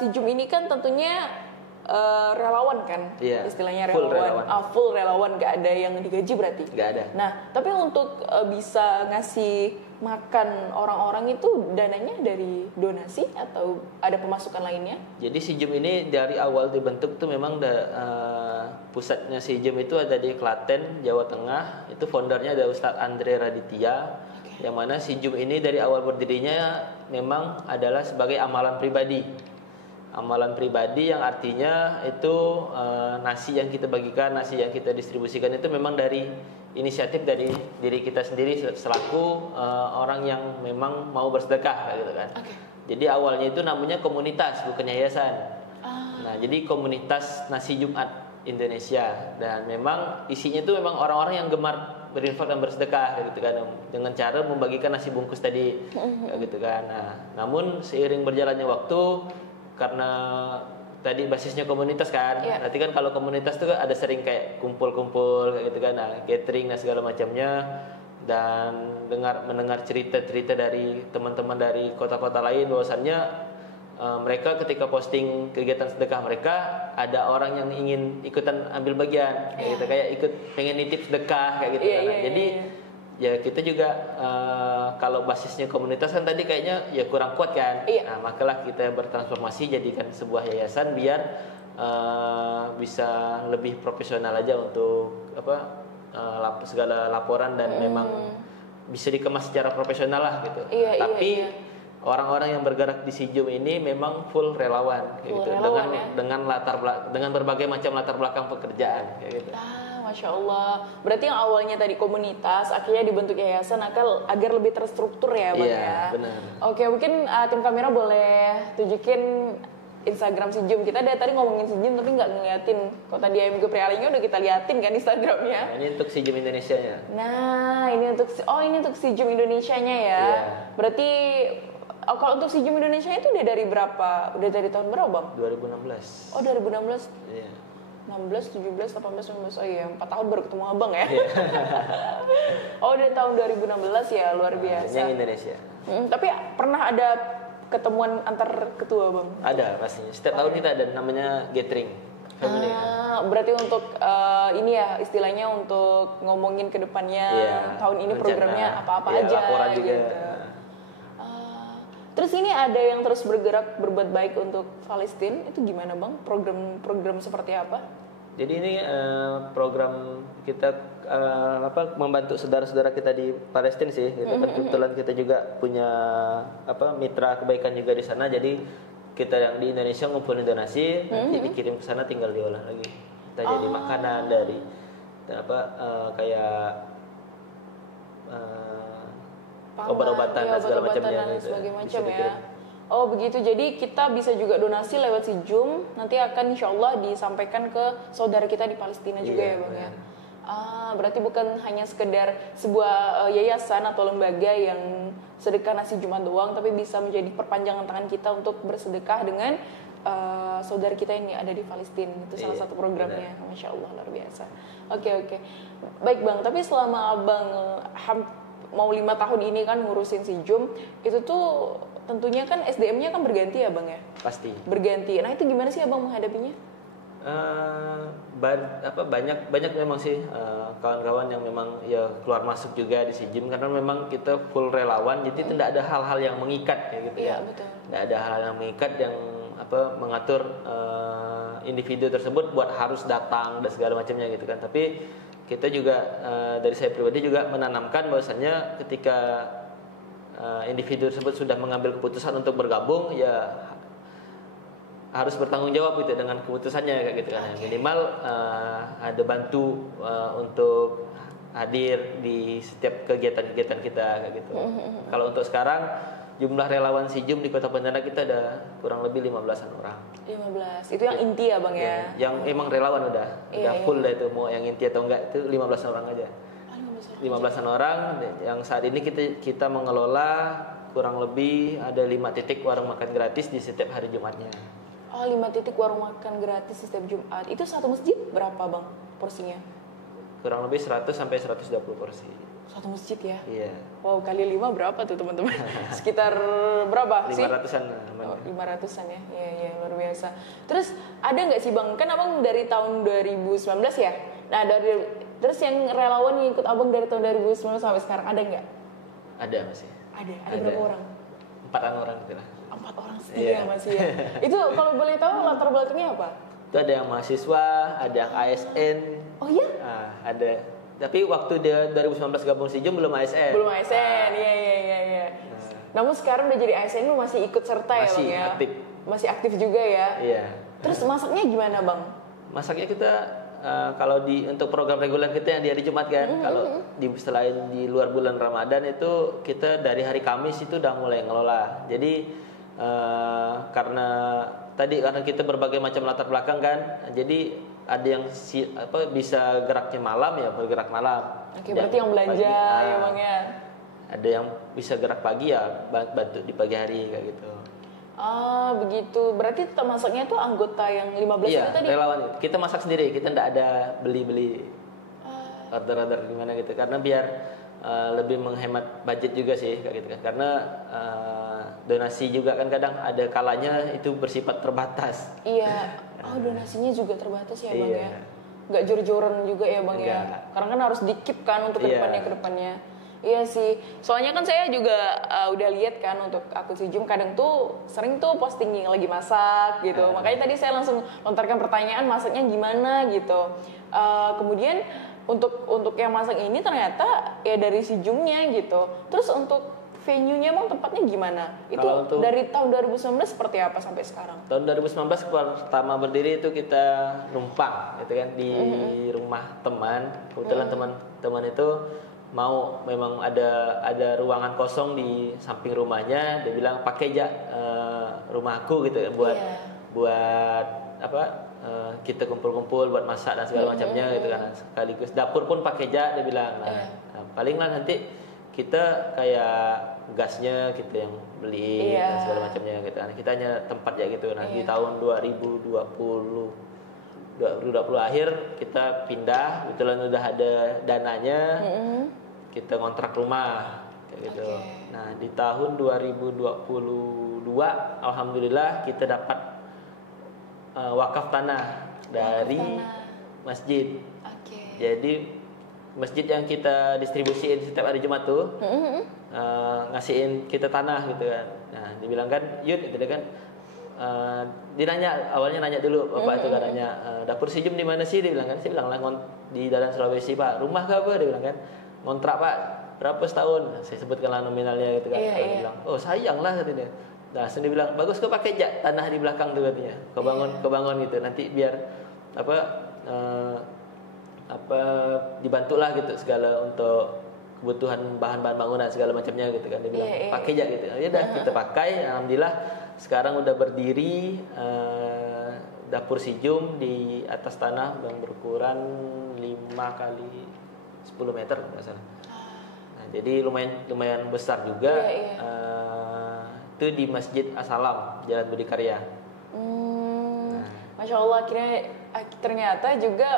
SIJUM ini kan tentunya relawan kan, istilahnya relawan. Full relawan, gak ada yang digaji berarti? Gak ada. Nah, tapi untuk bisa ngasih makan orang-orang itu dananya dari donasi atau ada pemasukan lainnya? Jadi SIJUM ini dari awal dibentuk tuh memang pusatnya SIJUM itu ada di Klaten, Jawa Tengah. Itu foundernya ada Ustadz Andre Raditya. Yang mana SIJUM ini dari awal berdirinya memang adalah sebagai amalan pribadi. Amalan pribadi yang artinya itu nasi yang kita bagikan, nasi yang kita distribusikan itu memang dari inisiatif dari diri kita sendiri selaku orang yang memang mau bersedekah gitu kan. Jadi awalnya itu namanya komunitas bukan yayasan. Nah, jadi komunitas Nasi Jumat Indonesia, dan memang isinya itu memang orang-orang yang gemar berinfak dan bersedekah gitu kan, dengan cara membagikan nasi bungkus tadi gitu kan. Nah, namun seiring berjalannya waktu, karena tadi basisnya komunitas kan, nanti kan kalau komunitas tuh ada sering kayak kumpul-kumpul kayak gitu kan, nah, catering dan segala macamnya, dan mendengar cerita-cerita dari teman-teman dari kota-kota lain bahwasannya mereka ketika posting kegiatan sedekah mereka ada orang yang ingin ikutan ambil bagian kayak gitu, kayak ikut pengen nitip sedekah kayak gitu kan. Jadi ya kita juga kalau basisnya komunitas kan tadi kayaknya ya kurang kuat kan. Nah, makalah kita bertransformasi jadikan sebuah yayasan biar bisa lebih profesional aja untuk segala laporan dan memang bisa dikemas secara profesional lah gitu. Tapi orang-orang yang bergerak di SIJUM ini memang full relawan kayak gitu. Dengan berbagai macam latar belakang pekerjaan kayak gitu. Masya Allah. Berarti yang awalnya tadi komunitas, akhirnya dibentuk yayasan agar lebih terstruktur ya Bang ya? Benar. Oke, mungkin tim kamera boleh tunjukin Instagram SIJUM. Kita dari tadi ngomongin SIJUM tapi nggak ngeliatin. Kalau tadi AMG Prialianyang udah kita liatin kan Instagramnya. Nah, ini untuk SIJUM Indonesianya. Nah, ini untuk SIJUM Indonesianya ya. Berarti kalau untuk SIJUM Indonesia itu udah dari berapa? Udah dari tahun berapa Bang? 2016. Oh 2016? Iya. 16, 17, 18, 19, oh iya 4 tahun baru ketemu abang ya. Oh dari tahun 2016 ya, luar biasa. Yang Indonesia. Tapi pernah ada ketemuan antar ketua Bang? Ada pastinya, setiap tahun kita ada namanya gathering. Berarti untuk ini ya istilahnya untuk ngomongin ke depannya tahun ini programnya apa-apa aja laporan gitu. Juga. Terus ini ada yang terus bergerak berbuat baik untuk Palestina, itu gimana Bang? Program seperti apa? Jadi ini program kita membantu saudara-saudara kita di Palestina sih. Gitu. Kebetulan kita juga punya mitra kebaikan juga di sana. Jadi kita yang di Indonesia ngumpulin donasi, nanti dikirim ke sana tinggal diolah lagi. Kita jadi makanan dari kayak obat-obatan dan segala macamnya gitu. Ya. Oh begitu, jadi kita bisa juga donasi lewat SIJUM, nanti akan insya Allah disampaikan ke saudara kita di Palestina juga ya Bang ya. Berarti bukan hanya sekedar sebuah yayasan atau lembaga yang sedekah nasi Jumat doang, tapi bisa menjadi perpanjangan tangan kita untuk bersedekah dengan saudara kita yang ada di Palestina. Itu salah satu programnya, Masya Allah luar biasa. Oke. Baik Bang, tapi selama Abang mau 5 tahun ini kan ngurusin SIJUM, itu tuh tentunya kan SDM-nya kan berganti ya Bang ya? Pasti. Berganti. Nah itu gimana sih Abang menghadapinya? Banyak memang sih kawan-kawan yang memang ya keluar masuk juga di SIJUM, karena memang kita full relawan, jadi tidak ada hal-hal yang mengikat kayak gitu ya. Betul. Tidak ada hal yang mengikat yang mengatur individu tersebut buat harus datang dan segala macamnya gitu kan. Tapi kita juga dari saya pribadi juga menanamkan bahwasannya ketika individu tersebut sudah mengambil keputusan untuk bergabung, ya harus bertanggung jawab gitu dengan keputusannya kayak gitu kan. Minimal ada bantu untuk hadir di setiap kegiatan-kegiatan kita kayak gitu. Kalau untuk sekarang jumlah relawan SIJUM di Kota Pontianak kita ada kurang lebih 15-an orang. 15. Itu yang inti ya Bang ya? Yang emang relawan udah full dah itu, mau yang inti atau enggak itu 15 orang aja. 15-an orang yang saat ini kita mengelola kurang lebih ada 5 titik warung makan gratis di setiap hari Jumatnya. Oh, 5 titik warung makan gratis setiap Jumat. Itu satu masjid berapa Bang porsinya? Kurang lebih 100 sampai 120 porsi. Satu masjid ya? Iya. Wow, kali 5 berapa tuh teman-teman? Sekitar berapa sih? 500-an. Oh, 500-an ya? Iya, luar biasa. Terus ada nggak sih Bang? Kan Abang dari tahun 2019 ya? Nah, terus yang relawan yang ikut Abang dari tahun 2019 sampai sekarang ada nggak? Ada masih. Ada berapa orang? 4 orang gitu lah. 4 orang setia masih ya? Itu kalau boleh tahu latar belakangnya apa? Itu ada yang mahasiswa, ada yang ASN. Oh iya? Ada. Tapi waktu dia 2019 gabung SIJUM belum ASN. Belum ASN, iya. Namun sekarang udah jadi ASN, lu masih ikut serta ya Bang ya? Aktif. Masih aktif juga ya? Iya. Terus masaknya gimana Bang? Masaknya kita kalau untuk program reguler kita yang di hari Jumat kan, kalau selain di luar bulan Ramadan itu kita dari hari Kamis itu udah mulai ngelola. Jadi karena kita berbagai macam latar belakang kan, jadi ada yang bisa geraknya malam ya bergerak malam. Oke, berarti yang belanja ya Bang ya. Ada yang bisa gerak pagi ya bantu di pagi hari kayak gitu. Begitu. Berarti tetap masaknya tuh anggota yang 15 itu tadi? Iya, relawan. Kita masak sendiri, kita enggak ada beli-beli order-order gimana gitu. Karena biar lebih menghemat budget juga sih kayak gitu kan. Karena donasi juga kan kadang ada kalanya itu bersifat terbatas. Iya. Donasinya juga terbatas ya Bang ya. Nggak jor-joran juga ya Bang ya. Karena kan harus dikip kan untuk kedepannya. Iya sih. Soalnya kan saya juga udah lihat kan untuk akun SIJUM kadang tuh sering tuh posting yang lagi masak gitu. Makanya tadi saya langsung lontarkan pertanyaan masaknya gimana gitu. Kemudian untuk yang masak ini ternyata ya dari SIJUM-nya gitu. Terus untuk venue-nya Bang tempatnya gimana? Itu dari tahun 2019 seperti apa sampai sekarang? Tahun 2019 pertama berdiri itu kita numpang gitu kan di rumah teman. Kebetulan teman-teman itu memang ada ruangan kosong di samping rumahnya. Dia bilang pakai aja rumahku gitu buat kita kumpul-kumpul buat masak dan segala macamnya gitu kan. Sekaligus dapur pun pakai aja dia bilang. Paling lah nanti kita kayak gasnya kita yang beli dan segala macamnya gitu. Kita hanya tempat ya gitu. Nah, di tahun 2020 akhir kita pindah, kebetulan udah ada dananya. Kita kontrak rumah kayak gitu. Nah, di tahun 2022 alhamdulillah kita dapat wakaf tanah dari masjid. Jadi masjid yang kita distribusiin setiap hari Jumat tuh ngasihin kita tanah gitu kan. Nah, dibilang kan, Yud gitu kan. Dia awalnya nanya dulu bapak itu katanya dapur SIJUM di mana sih? Dia bilang kan, saya bilang lah di Dalan Sulawesi Pak. Rumah ke apa? Dia bilang kan, ngontrak Pak berapa setahun? Saya sebutkanlah nominalnya gitu kan. Dia bilang, oh sayang lah katanya. Nah, dia bilang bagus kau pakai aja tanah di belakang tuh katanya. Kau bangun gitu. Nanti biar dibantulah gitu segala untuk kebutuhan bahan-bahan bangunan segala macamnya gitu kan. Dia bilang pakai aja gitu. Ya udah kita pakai. Alhamdulillah sekarang udah berdiri dapur SIJUM di atas tanah yang berukuran 5 kali 10 meter nggak salah. Nah, jadi lumayan besar juga. Itu di Masjid As-Salam Jalan Budi Karya. Masya Allah, akhirnya ternyata juga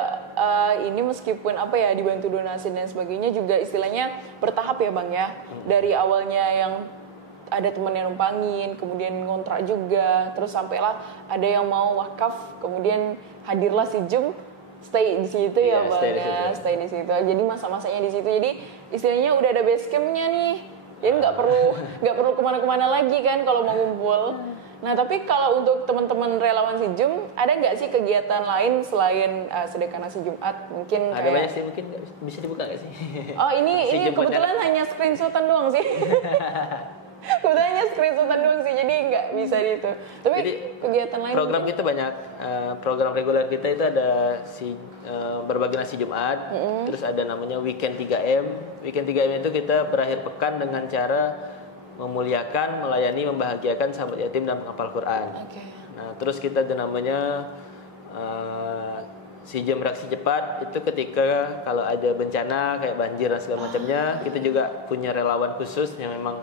ini meskipun dibantu donasi dan sebagainya juga istilahnya bertahap ya Bang ya. Dari awalnya yang ada teman yang numpangin, kemudian ngontrak juga, terus sampailah ada yang mau wakaf, kemudian hadirlah SIJUM, stay di situ ya Bang ya, stay di situ. Jadi masa-masanya di situ. Jadi istilahnya udah ada base campnya nih. Jadi nggak perlu kemana-kemana lagi kan kalau mau ngumpul. Nah, tapi kalau untuk teman-teman relawan SIJUM, ada nggak sih kegiatan lain selain sedekah nasi Jumat? Mungkin ada banyak sih, mungkin bisa dibuka nggak sih? Oh, ini kebetulan hanya screenshotan doang sih. Kebetulannya screenshotan doang sih, jadi nggak bisa di itu. Tapi Jadi, kegiatan lain program mungkin? kita banyak. Program reguler kita itu ada berbagi nasi Jumat, terus ada namanya weekend 3M. Weekend 3M itu kita berakhir pekan dengan cara memuliakan, melayani, membahagiakan sahabat yatim dan penghafal Quran. Oke. Nah, terus kita ada namanya si jam reaksi cepat, itu ketika kalau ada bencana kayak banjir dan segala macamnya, kita juga punya relawan khusus yang memang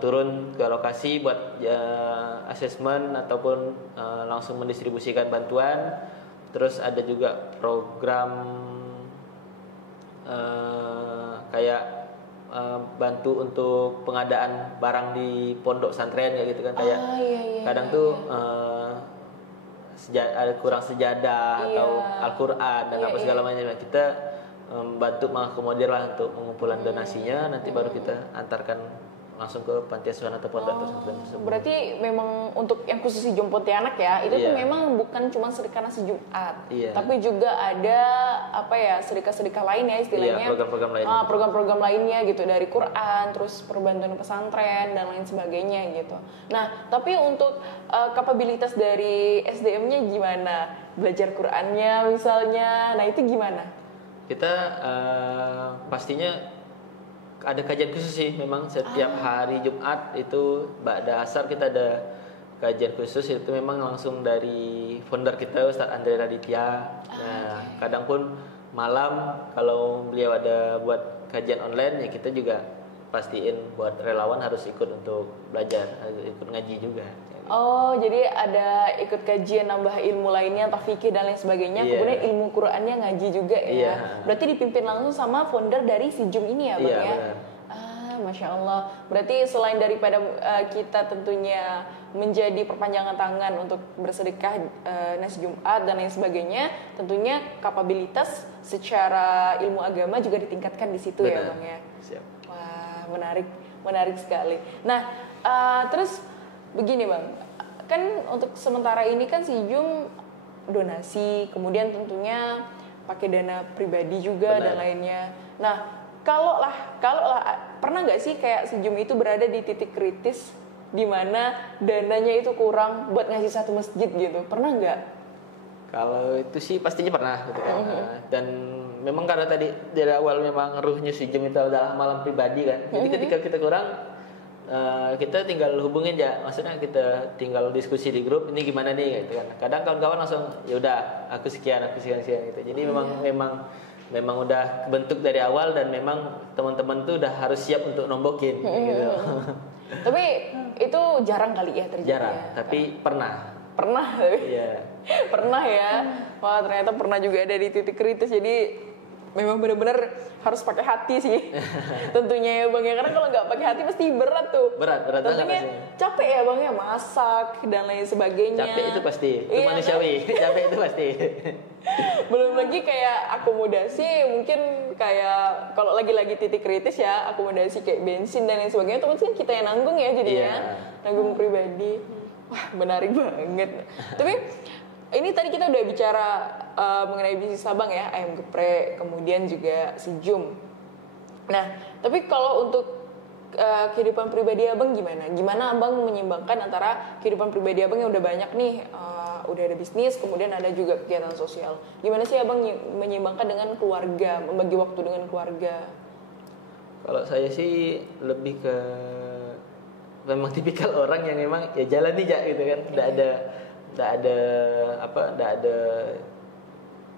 turun ke lokasi buat asesmen ataupun langsung mendistribusikan bantuan. Terus ada juga program kayak bantu untuk pengadaan barang di pondok pesantren kayak gitu kan, kayak Iya. kadang tuh ada kurang sejadah atau Al-Quran dan apa segala macam, kita bantu mengakomodir lah untuk pengumpulan donasinya, nanti baru kita antarkan langsung ke panti asuhan atau pondok pesantren tersebut. Berarti memang untuk yang khusus si Jom Pontianak ya, itu tuh memang bukan cuma sedekah nasi Jumat, tapi juga ada apa ya, sedekah-sedekah lain ya istilahnya, program-program lainnya. Program-program lainnya gitu, dari Quran, terus perbantuan pesantren dan lain sebagainya gitu. Nah, tapi untuk kapabilitas dari SDM-nya gimana? Belajar Qurannya misalnya, nah itu gimana? Kita pastinya ada kajian khusus sih, memang setiap hari Jumat itu ba'da asar kita ada kajian khusus, itu memang langsung dari founder kita Ustadz Andre Raditya. Nah, kadang pun malam kalau beliau ada buat kajian online, ya kita juga pastiin buat relawan harus ikut untuk belajar, harus ikut ngaji juga. Oh, jadi ada ikut kajian, nambah ilmu lainnya, fikih dan lain sebagainya. Kemudian ilmu Qur'annya ngaji juga ya. Berarti dipimpin langsung sama founder dari si Jum ini ya, Bang ya? Benar. Masya Allah. Berarti selain daripada kita tentunya menjadi perpanjangan tangan untuk bersedekah nasi Jumat dan lain sebagainya, tentunya kapabilitas secara ilmu agama juga ditingkatkan di situ. Benar. Ya, Bang ya. Siap. Wah, menarik sekali. Nah, terus begini Bang, kan untuk sementara ini kan si Jum donasi, kemudian tentunya pakai dana pribadi juga. Benar. Dan lainnya. Nah, kalau lah pernah nggak sih kayak si Jum itu berada di titik kritis di mana dananya itu kurang buat ngasih satu masjid gitu, pernah nggak? Kalau itu sih pastinya pernah gitu kan. Dan memang karena tadi dari awal memang ruhnya si Jum itu adalah malam pribadi kan. Jadi ketika kita kurang, kita tinggal hubungin ya, maksudnya kita tinggal diskusi di grup ini gimana nih gitu kan. Kadang kawan-kawan langsung ya udah aku sekian gitu. Jadi memang udah bentuk dari awal, dan memang teman-teman tuh udah harus siap untuk nombokin gitu. Tapi itu jarang kali ya terjadi. Jarang, ya? tapi pernah. Iya. Pernah ya. Wah, ternyata pernah juga ada di titik kritis. Jadi memang benar-benar harus pakai hati sih. Tentunya ya Bang ya, karena kalau nggak pakai hati pasti berat tuh. Berat tentunya capek ya Bang ya, masak dan lain sebagainya. Capek itu pasti, itu manusiawi. Capek itu pasti. Belum lagi kayak akomodasi, mungkin kayak kalau lagi-lagi titik kritis ya, akomodasi kayak bensin dan lain sebagainya, itu kan kita yang nanggung ya jadinya. Nanggung pribadi. Wah, menarik banget. Tapi ini tadi kita udah bicara mengenai bisnis Abang ya, ayam geprek, kemudian juga si Jum. Nah, tapi kalau untuk kehidupan pribadi Abang gimana? Gimana Abang menyeimbangkan antara kehidupan pribadi Abang yang udah banyak nih, udah ada bisnis, kemudian ada juga kegiatan sosial. Gimana sih Abang menyeimbangkan dengan keluarga, membagi waktu dengan keluarga? Kalau saya sih lebih ke memang tipikal orang yang memang ya jalan nih gitu kan, tidak ada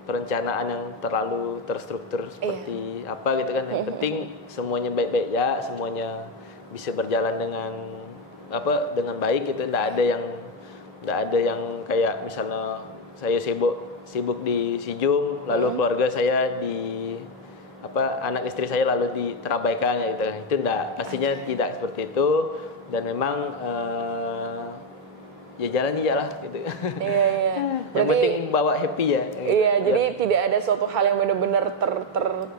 perencanaan yang terlalu terstruktur seperti apa gitu kan. Yang penting semuanya baik-baik ya, semuanya bisa berjalan dengan baik gitu. Tidak ada yang kayak misalnya saya sibuk di si Jum, lalu keluarga saya anak istri saya lalu diterabaikan ya gitu. Itu enggak, pastinya tidak seperti itu. Dan memang ya jalan aja lah gitu. Iya. Yang penting bawa happy ya. Iya, jadi tidak ada suatu hal yang benar-benar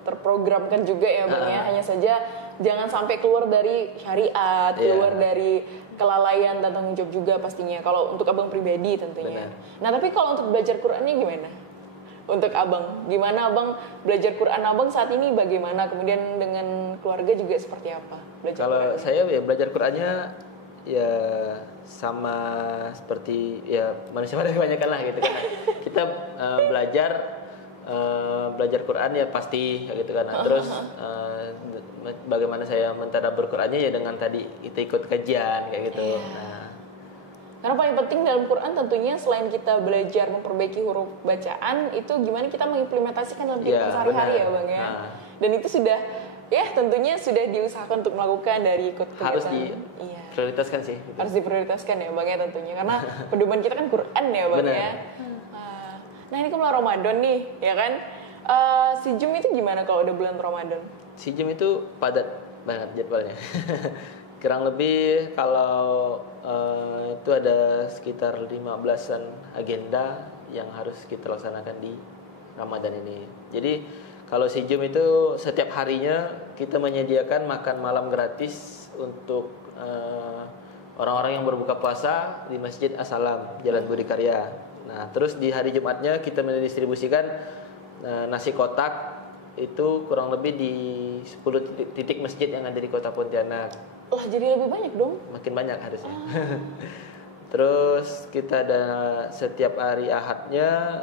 terprogramkan juga ya Bang ya. Hanya saja jangan sampai keluar dari syariat, keluar dari kelalaian dan tanggung jawab juga pastinya. Kalau untuk Abang pribadi tentunya. Benar. Nah, tapi kalau untuk belajar Qur'annya gimana? untuk abang. Gimana abang belajar Quran abang saat ini bagaimana? Kemudian dengan keluarga juga seperti apa? Kalau saya ya belajar Qurannya ya sama seperti ya manusia pada kebanyakan lah gitu kan. Kita belajar Quran ya pasti kayak gitu kan. Nah, terus bagaimana saya mentadabbur Qurannya ya dengan tadi kita ikut kajian kayak gitu. Nah, karena paling penting dalam Quran tentunya selain kita belajar memperbaiki huruf bacaan, itu gimana kita mengimplementasikan dalam kehidupan sehari-hari ya bang ya. Dan itu sudah tentunya sudah diusahakan untuk melakukan dari ikut kegiatan. Harus diprioritaskan sih. Gitu. Harus diprioritaskan ya bang ya tentunya, karena pedoman kita kan Quran ya bang ya. Nah ini kan bulan Ramadan nih ya kan. Si Jum itu gimana kalau udah bulan Ramadan? Si Jum itu padat banget jadwalnya. Kurang lebih kalau itu ada sekitar 15-an agenda yang harus kita laksanakan di Ramadan ini. Jadi kalau si Jum itu setiap harinya kita menyediakan makan malam gratis untuk orang-orang yang berbuka puasa di Masjid As-Salam Jalan Budi Karya. Nah, terus di hari Jumatnya kita mendistribusikan nasi kotak itu kurang lebih di 10 titik masjid yang ada di Kota Pontianak. Wah, jadi lebih banyak dong? Makin banyak harusnya. Terus kita ada setiap hari Ahadnya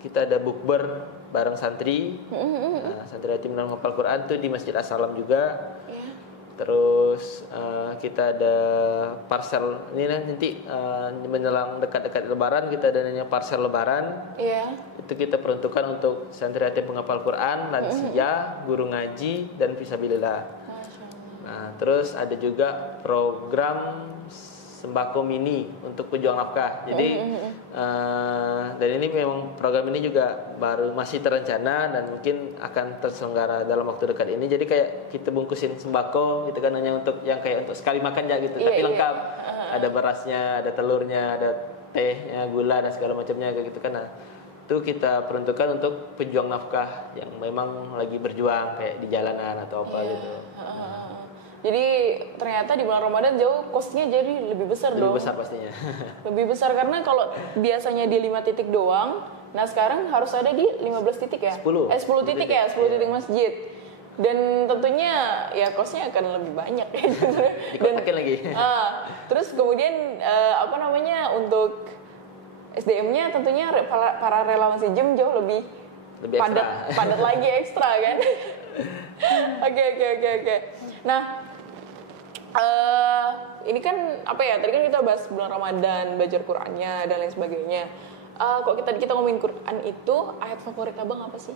kita ada bukber bareng santri. Nah, santri yatim dan menghafal Quran tuh di Masjid As-Salam juga. Terus kita ada parsel ini nanti menjelang dekat-dekat Lebaran kita ada namanya parsel Lebaran. Itu kita peruntukkan untuk santri yatim penghafal Quran, lansia, guru ngaji dan fisabilillah. Nah, terus ada juga program sembako mini untuk pejuang nafkah. Jadi dan ini memang program ini juga masih terencana dan mungkin akan terselenggara dalam waktu dekat ini. Jadi kayak kita bungkusin sembako gitu kan, hanya untuk yang kayak untuk sekali makan aja gitu, tapi lengkap. Ada berasnya, ada telurnya, ada tehnya, gula dan segala macamnya kayak gitu kan. Nah, itu kita peruntukkan untuk pejuang nafkah yang memang lagi berjuang kayak di jalanan atau apa gitu. Jadi ternyata di bulan Ramadan jauh costnya jadi lebih besar dong. Lebih besar pastinya. Lebih besar karena kalau biasanya di 5 titik doang, nah sekarang harus ada di 15 titik ya? 10 titik ya, 10 titik masjid. Dan tentunya ya costnya akan lebih banyak ya. Dikotakin lagi. Terus kemudian untuk SDM-nya tentunya para relawan si Jum jauh lebih padat lagi ekstra kan. Oke. Nah, ini kan tadi kan kita bahas bulan Ramadan, belajar Qurannya dan lain sebagainya. Kok kita ngomongin Quran itu, ayat favorit abang apa sih?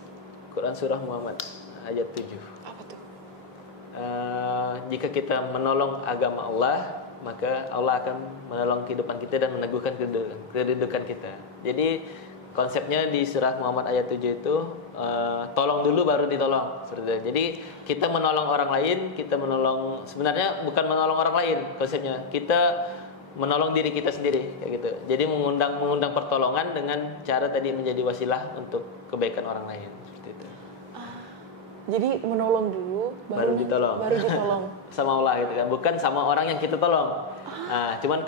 Quran surah Muhammad ayat 7. Apa tuh? Jika kita menolong agama Allah, maka Allah akan menolong kehidupan kita dan meneguhkan kedudukan kita. Jadi konsepnya di surah Muhammad ayat 7 itu tolong dulu baru ditolong. Jadi kita menolong orang lain, sebenarnya bukan menolong orang lain konsepnya. Kita menolong diri kita sendiri kayak gitu. Jadi mengundang pertolongan dengan cara tadi menjadi wasilah untuk kebaikan orang lain seperti itu. Jadi menolong dulu baru ditolong. Sama Allah gitu kan, bukan sama orang yang kita tolong. Nah, cuman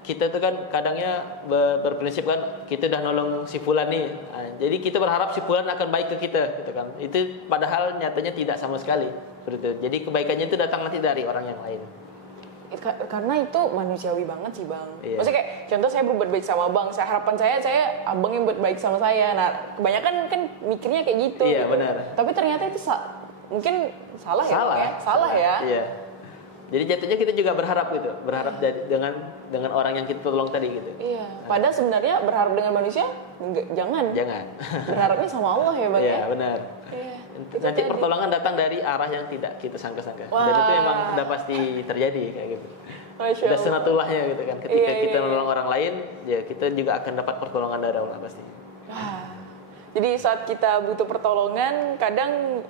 kita tuh kan kadangnya berprinsip kan kita udah nolong si fulan nih. Nah, jadi kita berharap si fulan akan baik ke kita gitu kan. Itu padahal nyatanya tidak sama sekali seperti itu. Jadi kebaikannya itu datang nanti dari orang yang lain. Karena itu manusiawi banget sih bang. Maksudnya kayak contoh saya berbuat baik sama bang, harapan saya abang yang berbuat baik sama saya. Nah kebanyakan kan mikirnya kayak gitu. Iya benar. Tapi ternyata itu mungkin salah ya. Iya. Jadi jatuhnya kita juga berharap dengan orang yang kita tolong tadi gitu. Iya. Padahal sebenarnya berharap dengan manusia jangan. Berharapnya sama Allah ya bang. Iya benar. Iya. Nanti pertolongan datang dari arah yang tidak kita sangka-sangka. Dan itu memang udah pasti terjadi kayak gitu. Udah sunatullahnya gitu kan. Ketika kita menolong orang lain, ya kita juga akan dapat pertolongan dari Allah pasti. Jadi saat kita butuh pertolongan, kadang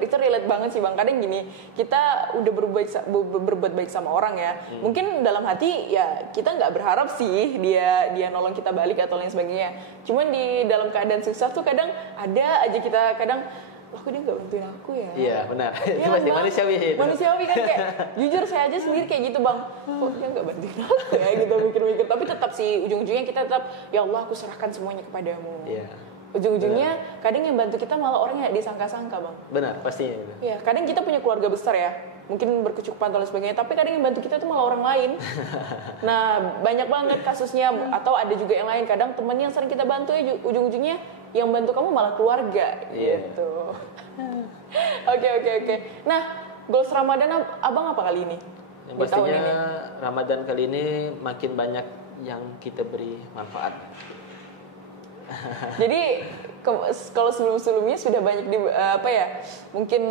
itu relate banget sih bang. Kadang gini, kita udah berbuat baik sama orang ya. Mungkin dalam hati ya kita nggak berharap sih dia nolong kita balik atau lain sebagainya. Cuman di dalam keadaan susah tuh kadang ada aja kita kok dia nggak bantuin aku ya? Iya benar. Itu pasti manusiawi. Manusiawi kan kayak jujur saya aja sendiri kayak gitu bang. Kok dia nggak bantuin aku ya gitu mikir-mikir. Tapi tetap sih ujung-ujungnya kita tetap ya Allah aku serahkan semuanya kepadamu. Iya. ujung-ujungnya kadang yang bantu kita malah orang yang disangka-sangka Bang. Benar, pastinya. Ya, kadang kita punya keluarga besar ya, mungkin berkecukupan dan sebagainya, tapi kadang yang bantu kita itu malah orang lain. Nah, banyak banget kasusnya, atau ada juga yang lain, kadang teman yang sering kita bantu ya ujung-ujungnya yang bantu kamu malah keluarga, gitu. Oke. Nah, goals Ramadan Abang apa kali ini? Yang pastinya Ramadan kali ini makin banyak yang kita beri manfaat. Jadi kalau sebelum-sebelumnya sudah banyak mungkin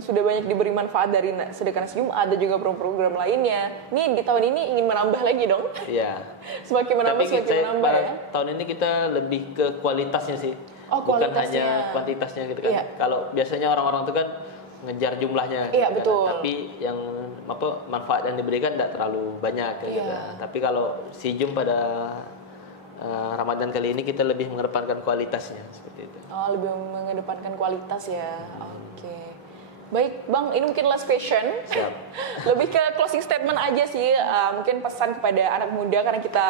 sudah banyak diberi manfaat dari sedekah nasi Jumat, ada juga program-program lainnya. Nih di tahun ini ingin menambah lagi dong. Iya. semakin menambah ya. Tahun ini kita lebih ke kualitasnya sih. Bukan hanya kuantitasnya gitu kan. Iya. Kalau biasanya orang-orang itu kan ngejar jumlahnya gitu kan. Betul. Tapi yang manfaat yang diberikan tidak terlalu banyak gitu kan. Tapi kalau si Jum pada Ramadan kali ini kita lebih mengedepankan kualitasnya seperti itu. Oh, lebih mengedepankan kualitas ya. Oke. Baik, Bang, ini mungkin last question. Siap. Lebih ke closing statement aja sih. Mungkin pesan kepada anak muda karena kita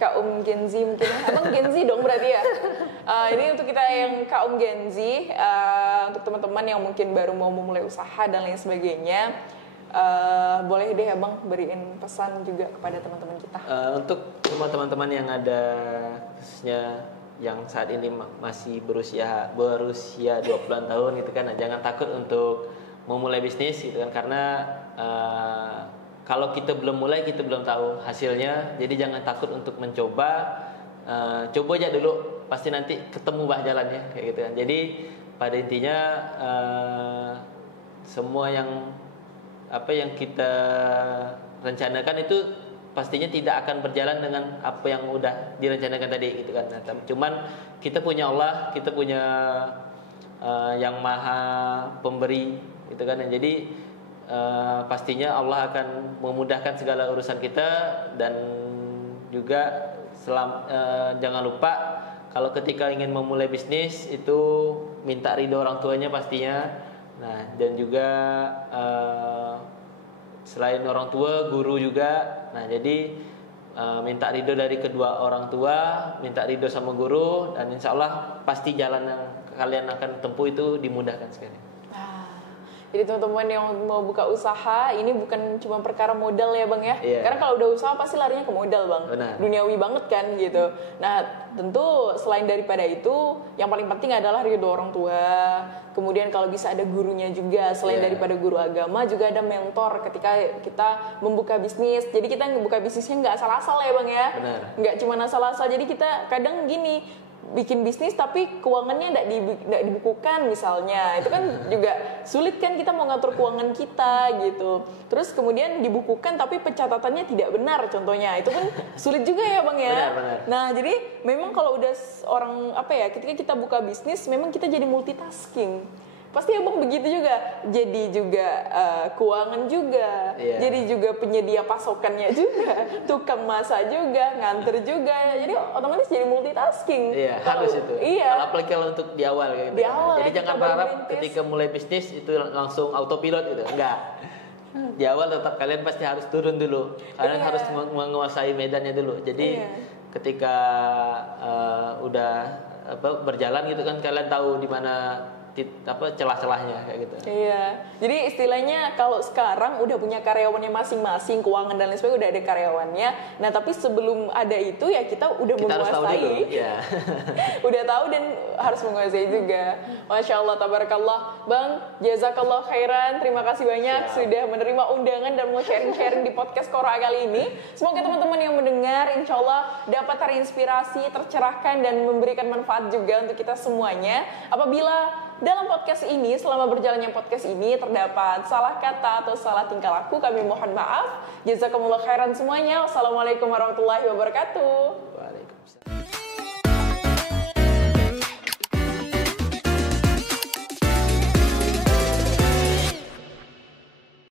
kaum Gen Z mungkin. Abang Gen Z dong berarti ya. Ini untuk kita yang kaum Gen Z, untuk teman-teman yang mungkin baru mau memulai usaha dan lain sebagainya. Boleh deh Abang beriin pesan juga kepada teman-teman kita. Untuk semua teman-teman yang ada khususnya yang saat ini masih berusia 20-an tahun gitu kan, jangan takut untuk memulai bisnis gitu kan, karena kalau kita belum mulai kita belum tahu hasilnya, jadi jangan takut untuk mencoba. Coba aja dulu, pasti nanti ketemu jalannya kayak gitu kan. Jadi pada intinya semua yang kita rencanakan itu pastinya tidak akan berjalan dengan apa yang udah direncanakan tadi gitu kan. Nah, cuman kita punya Allah, kita punya yang maha pemberi gitu kan. Jadi pastinya Allah akan memudahkan segala urusan kita, dan juga jangan lupa kalau ketika ingin memulai bisnis itu minta ridho orang tuanya pastinya. Nah, dan juga selain orang tua, guru juga. Nah, jadi minta ridho dari kedua orang tua, minta ridho sama guru, dan insya Allah pasti jalan yang kalian akan tempuh itu dimudahkan sekali. Jadi teman-teman yang mau buka usaha, ini bukan cuma perkara modal ya Bang ya. Karena kalau udah usaha pasti larinya ke modal Bang. Benar. Duniawi banget kan gitu. Nah tentu selain daripada itu, yang paling penting adalah ridho orang tua. Kemudian kalau bisa ada gurunya juga. Selain daripada guru agama, juga ada mentor ketika kita membuka bisnis. Jadi kita membuka bisnisnya nggak asal-asal ya Bang ya. Benar. Nggak cuma asal-asal. Jadi kita kadang gini, bikin bisnis tapi keuangannya tidak dibukukan misalnya, itu kan juga sulit kan, kita mau ngatur keuangan kita gitu. Terus kemudian dibukukan tapi pencatatannya tidak benar contohnya, itu kan sulit juga ya Bang ya. Benar. Nah jadi memang kalau udah orang ketika kita buka bisnis memang kita jadi multitasking. Pasti Abang begitu juga, jadi juga keuangan juga, jadi juga penyedia pasokannya juga, tukang masak juga, nganter juga, jadi otomatis jadi multitasking. Iya, harus itu. Iya. Apalagi kalau untuk di awal kayak gitu. Jadi jangan berharap ketika mulai bisnis itu langsung autopilot gitu, enggak. Di awal tetap kalian pasti harus turun dulu, kalian harus menguasai medannya dulu. Jadi ketika udah berjalan gitu kan, kalian tahu di mana celah-celahnya kayak gitu. Iya. Jadi istilahnya kalau sekarang udah punya karyawannya masing-masing, keuangan dan lain sebagainya udah ada karyawannya. Nah, tapi sebelum ada itu ya kita udah menguasai. Udah tahu dan harus menguasai juga. Masya Allah, tabarakallah. Bang, jazakallah khairan. Terima kasih banyak sudah menerima undangan dan mau sharing-sharing di podcast Qora kali ini. Semoga teman-teman yang mendengar insya Allah dapat terinspirasi, tercerahkan dan memberikan manfaat juga untuk kita semuanya. Apabila dalam podcast ini, selama berjalannya podcast ini terdapat salah kata atau salah tingkah laku, kami mohon maaf. Jazakumullah khairan semuanya. Wassalamualaikum warahmatullahi wabarakatuh. Waalaikumsalam.